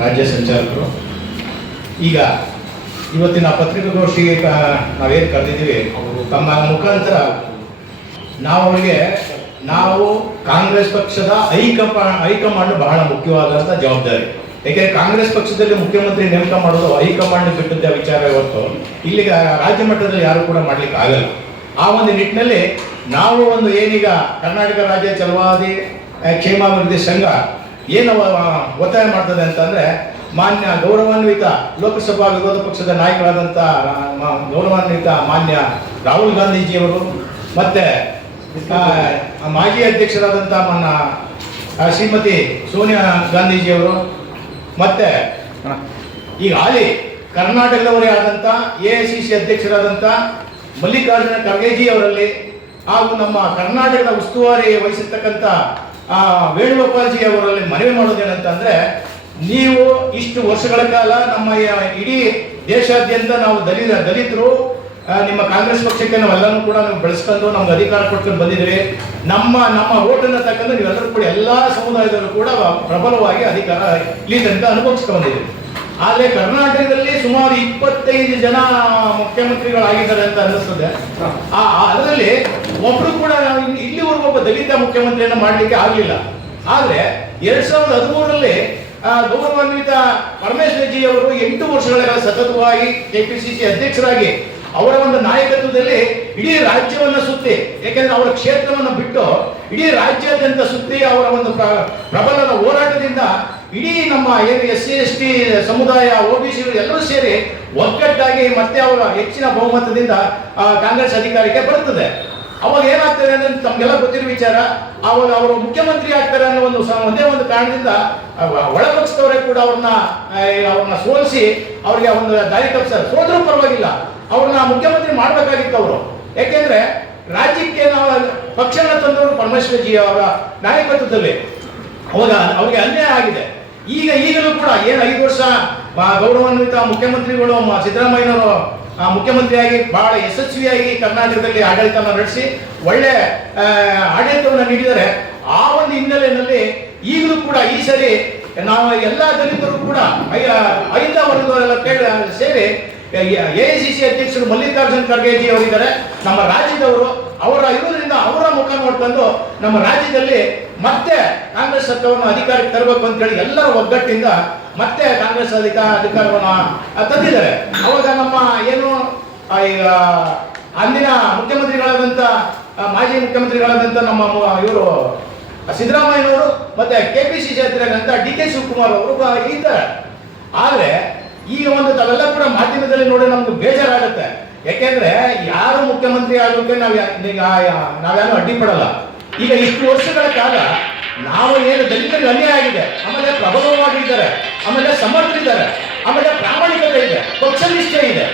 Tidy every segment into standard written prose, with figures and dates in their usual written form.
ರಾಜ್ಯ ಸಂಚಾಲಕರು. ಈಗ ಇವತ್ತಿನ ಪತ್ರಿಕಾಗೋಷ್ಠಿಗೆ ನಾವೇನು ಕರೆದಿದ್ದೀವಿ, ತಮ್ಮ ಮುಖಾಂತರ ನಾವು ಕಾಂಗ್ರೆಸ್ ಪಕ್ಷದ ಹೈಕಮಾಂಡ್ ಬಹಳ ಮುಖ್ಯವಾದಂಥ ಜವಾಬ್ದಾರಿ. ಯಾಕೆಂದರೆ ಕಾಂಗ್ರೆಸ್ ಪಕ್ಷದಲ್ಲಿ ಮುಖ್ಯಮಂತ್ರಿ ನೇಮಕ ಮಾಡೋದು ಹೈಕಮಾಂಡ್ ಬಿಟ್ಟಿದ್ದ ವಿಚಾರ ಹೊರತು ಇಲ್ಲಿಗ ರಾಜ್ಯ ಮಟ್ಟದಲ್ಲಿ ಯಾರು ಕೂಡ ಮಾಡ್ಲಿಕ್ಕೆ ಆಗಲ್ಲ. ಆ ಒಂದು ನಿಟ್ಟಿನಲ್ಲಿ ನಾವು ಏನೀಗ ಕರ್ನಾಟಕ ರಾಜ್ಯ ಛಲವಾದಿ ಕ್ಷೇಮಾಭಿವೃದ್ಧಿ ಸಂಘ ಏನು ಒತ್ತಾಯ ಮಾಡ್ತದೆ ಅಂತಂದರೆ, ಮಾನ್ಯ ಗೌರವಾನ್ವಿತ ಲೋಕಸಭಾ ವಿರೋಧ ಪಕ್ಷದ ನಾಯಕರಾದಂಥ ಗೌರವಾನ್ವಿತ ಮಾನ್ಯ ರಾಹುಲ್ ಗಾಂಧೀಜಿಯವರು ಮತ್ತು ಮಾಜಿ ಅಧ್ಯಕ್ಷರಾದಂಥ ಶ್ರೀಮತಿ ಸೋನಿಯಾ ಗಾಂಧೀಜಿಯವರು ಮತ್ತು ಈಗ ಹಾಲಿ ಕರ್ನಾಟಕದವರೇ ಆದಂಥ AICC ಅಧ್ಯಕ್ಷರಾದಂಥ ಮಲ್ಲಿಕಾರ್ಜುನ ಖರ್ಗೆಜಿ ಅವರಲ್ಲಿ ಹಾಗೂ ನಮ್ಮ ಕರ್ನಾಟಕದ ಉಸ್ತುವಾರಿ ವಹಿಸಿರ್ತಕ್ಕಂಥ ವೇಣುಗೋಪಾಲ್ಜಿ ಅವರಲ್ಲಿ ಮನವಿ ಮಾಡೋದೇನಂತಂದರೆ, ನೀವು ಇಷ್ಟು ವರ್ಷಗಳ ಕಾಲ ನಮ್ಮ ಇಡೀ ದೇಶಾದ್ಯಂತ ನಾವು ದಲಿತರು ನಿಮ್ಮ ಕಾಂಗ್ರೆಸ್ ಪಕ್ಷಕ್ಕೆ ನಾವೆಲ್ಲನೂ ಕೂಡ ನಾವು ಬೆಳೆಸ್ಕೊಂಡು ನಮ್ಗೆ ಅಧಿಕಾರ ಕೊಟ್ಕೊಂಡು ಬಂದಿದ್ದೀವಿ. ನಮ್ಮ ಓಟನ್ನು ತಕ್ಕಂಡು ನೀವೆಲ್ಲರೂ ಕೂಡ ಎಲ್ಲ ಸಮುದಾಯದಲ್ಲೂ ಕೂಡ ಪ್ರಬಲವಾಗಿ ಅಧಿಕಾರ ಇಲ್ಲಿ ತನಕ ಅನುಭವಿಸ್ಕೊಂಡು ಬಂದಿದ್ದೀವಿ. ಆದರೆ ಕರ್ನಾಟಕದಲ್ಲಿ ಸುಮಾರು 25 ಜನ ಮುಖ್ಯಮಂತ್ರಿಗಳಾಗಿದ್ದಾರೆ ಅಂತ ಅನ್ನಿಸ್ತದೆ. ಅದರಲ್ಲಿ ಒಬ್ರು ಕೂಡ ಇಲ್ಲಿವರೆಗೂ ಒಬ್ಬ ದಲಿತ ಮುಖ್ಯಮಂತ್ರಿಯನ್ನು ಮಾಡಲಿಕ್ಕೆ ಆಗಲಿಲ್ಲ. ಆದರೆ 2013ರಲ್ಲಿ ಗೌರವಾನ್ವಿತ ಪರಮೇಶ್ವರ್ ಜಿ ಅವರು 8 ವರ್ಷಗಳ ಸತತವಾಗಿ KPCC ಅಧ್ಯಕ್ಷರಾಗಿ ಅವರ ಒಂದು ನಾಯಕತ್ವದಲ್ಲಿ ಇಡೀ ರಾಜ್ಯವನ್ನು ಸುತ್ತಿ, ಯಾಕೆಂದ್ರೆ ಅವರ ಕ್ಷೇತ್ರವನ್ನು ಬಿಟ್ಟು ಇಡೀ ರಾಜ್ಯಾದ್ಯಂತ ಸುತ್ತಿ ಅವರ ಒಂದು ಪ್ರಬಲದ ಹೋರಾಟದಿಂದ ಇಡೀ ನಮ್ಮ ಏನು SC ST ಸಮುದಾಯ OBC ಎಲ್ಲರೂ ಸೇರಿ ಒಗ್ಗಟ್ಟಾಗಿ ಮತ್ತೆ ಅವರ ಹೆಚ್ಚಿನ ಬಹುಮತದಿಂದ ಕಾಂಗ್ರೆಸ್ ಅಧಿಕಾರಕ್ಕೆ ಬರುತ್ತದೆ. ಅವಾಗ ಏನಾಗ್ತದೆ ಅಂದ್ರೆ ತಮಗೆಲ್ಲ ಗೊತ್ತಿರೋ ವಿಚಾರ, ಅವಾಗ ಅವರು ಮುಖ್ಯಮಂತ್ರಿ ಆಗ್ತಾರೆ ಅನ್ನೋ ಒಂದೇ ಒಂದು ಕಾರಣದಿಂದ ಒಳಪಕ್ಷದವರೇ ಕೂಡ ಅವ್ರನ್ನ ಸೋಲಿಸಿ ಅವರಿಗೆ ಒಂದು ದಾರಿ ತಪ್ಪಿಸ್ತಾರೆ. ಸೋದ್ರೂ ಪರವಾಗಿಲ್ಲ, ಅವ್ರನ್ನ ಮುಖ್ಯಮಂತ್ರಿ ಮಾಡಬೇಕಾಗಿತ್ತು ಅವರು. ಯಾಕೆಂದ್ರೆ ರಾಜ್ಯಕ್ಕೆ ನಾವು ಪಕ್ಷನ ತಂದವರು ಪರಮೇಶ್ವರ್ ಜಿ ಅವರ ನಾಯಕತ್ವದಲ್ಲಿ. ಅವಾಗ ಅವರಿಗೆ ಅನ್ಯಾಯ ಆಗಿದೆ. ಈಗಲೂ ಕೂಡ ಏನು 5 ವರ್ಷ ಗೌರವಾನ್ವಿತ ಮುಖ್ಯಮಂತ್ರಿಗಳು ಸಿದ್ದರಾಮಯ್ಯನವರು ಮುಖ್ಯಮಂತ್ರಿಯಾಗಿ ಬಹಳ ಯಶಸ್ವಿಯಾಗಿ ಕರ್ನಾಟಕದಲ್ಲಿ ಆಡಳಿತವನ್ನು ನಡೆಸಿ ಒಳ್ಳೆ ಆಡಳಿತವನ್ನು ನೀಡಿದರೆ, ಆ ಒಂದು ಹಿನ್ನೆಲೆಯಲ್ಲಿ ಈಗಲೂ ಕೂಡ ಈ ಸರಿ ನಾವು ಎಲ್ಲ ದಲಿತರು ಕೂಡ 5ನೇ ವರ್ಗದವರೆಲ್ಲ ಸೇರಿ AICC ಅಧ್ಯಕ್ಷರು ಮಲ್ಲಿಕಾರ್ಜುನ ಖರ್ಗೆಜಿ ಅವರಿದ್ದಾರೆ, ನಮ್ಮ ರಾಜ್ಯದವರು. ಇರೋದ್ರಿಂದ ಅವರ ಮುಖ ನೋಡ್ಕೊಂಡು ನಮ್ಮ ರಾಜ್ಯದಲ್ಲಿ ಮತ್ತೆ ಕಾಂಗ್ರೆಸ್ ಸರ್ಕಾರವನ್ನು ಅಧಿಕಾರಕ್ಕೆ ತರಬೇಕು ಅಂತ ಹೇಳಿ ಎಲ್ಲರ ಒಗ್ಗಟ್ಟಿಂದ ಮತ್ತೆ ಕಾಂಗ್ರೆಸ್ ಅಧಿಕಾರವನ್ನು ತಂದಿದ್ದಾರೆ. ಅವಾಗ ನಮ್ಮ ಏನು ಈಗ ಅಂದಿನ ಮುಖ್ಯಮಂತ್ರಿಗಳಾದಂಥ ಮಾಜಿ ಮುಖ್ಯಮಂತ್ರಿಗಳಾದಂಥ ನಮ್ಮ ಇವರು ಸಿದ್ದರಾಮಯ್ಯನವರು ಮತ್ತೆ KPCC ಅಧ್ಯಕ್ಷರಾದಂಥ DK ಶಿವಕುಮಾರ್ ಅವರು ಇದ್ದಾರೆ. ಆದರೆ ಈಗ ತಾವೆಲ್ಲ ಕೂಡ ಮಾಧ್ಯಮದಲ್ಲಿ ನೋಡಿ ನಮ್ಗೆ ಬೇಜಾರಾಗುತ್ತೆ. ಯಾಕೆಂದ್ರೆ ಯಾರು ಮುಖ್ಯಮಂತ್ರಿ ಆಗೋಕೆ ನಾವ್ಯಾರು ಅಡ್ಡಿಪಡಲ್ಲ. ಈಗ ಇಷ್ಟು ವರ್ಷಗಳ ಕಾಲ ನಾವು ಏನು ದಲಿತರಿಗೆ ಅನ್ಯಾಯ ಆಗಿದೆ, ಆಮೇಲೆ ಪ್ರಬಲವಾಗಿದ್ದಾರೆ, ಆಮೇಲೆ ಸಮರ್ಥರಿದ್ದಾರೆ, ಆಮೇಲೆ ಪ್ರಾಮಾಣಿಕತೆ ಇದೆ, ಪಕ್ಷನಿಷ್ಠೆ ಇದೆ.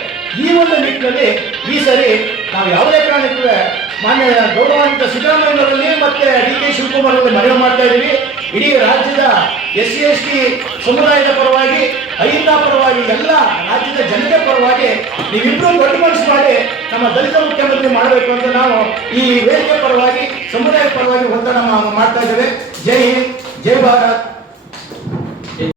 ಈ ಒಂದು ನಿಟ್ಟಿನಲ್ಲಿ ಈ ಸರಿ ನಾವು ಯಾವುದೇ ಕಾರಣಕ್ಕೂ ಮಾನ್ಯ ಗೌರವಾನ್ವಿತ ಸಿದ್ದರಾಮಯ್ಯನವರಲ್ಲಿ ಮತ್ತೆ DK ಶಿವಕುಮಾರ್ ಅವರಲ್ಲಿ ಮನವಿ ಮಾಡ್ತಾ ಇದ್ದೀವಿ. ಇಡೀ ರಾಜ್ಯದ SC ST ಸಮುದಾಯದ ಪರವಾಗಿ, ಅಹಿಂದ ಪರವಾಗಿ, ಎಲ್ಲ ರಾಜ್ಯದ ಜನತೆ ಪರವಾಗಿ ನೀವಿಬ್ಬರು ದೊಡ್ಡ ಮನಸ್ಸು ಮಾಡಿ ನಮ್ಮ ದಲಿತ ಮುಖ್ಯಮಂತ್ರಿ ಮಾಡಬೇಕು ಅಂತ ನಾವು ಈ ವೇದಿಕೆ ಪರವಾಗಿ, ಸಮುದಾಯದ ಪರವಾಗಿ ಒತ್ತಡ ಮಾಡ್ತಾ ಇದ್ದೇವೆ. ಜೈ ಹಿಂದ್, ಜೈ ಭಾರತ್.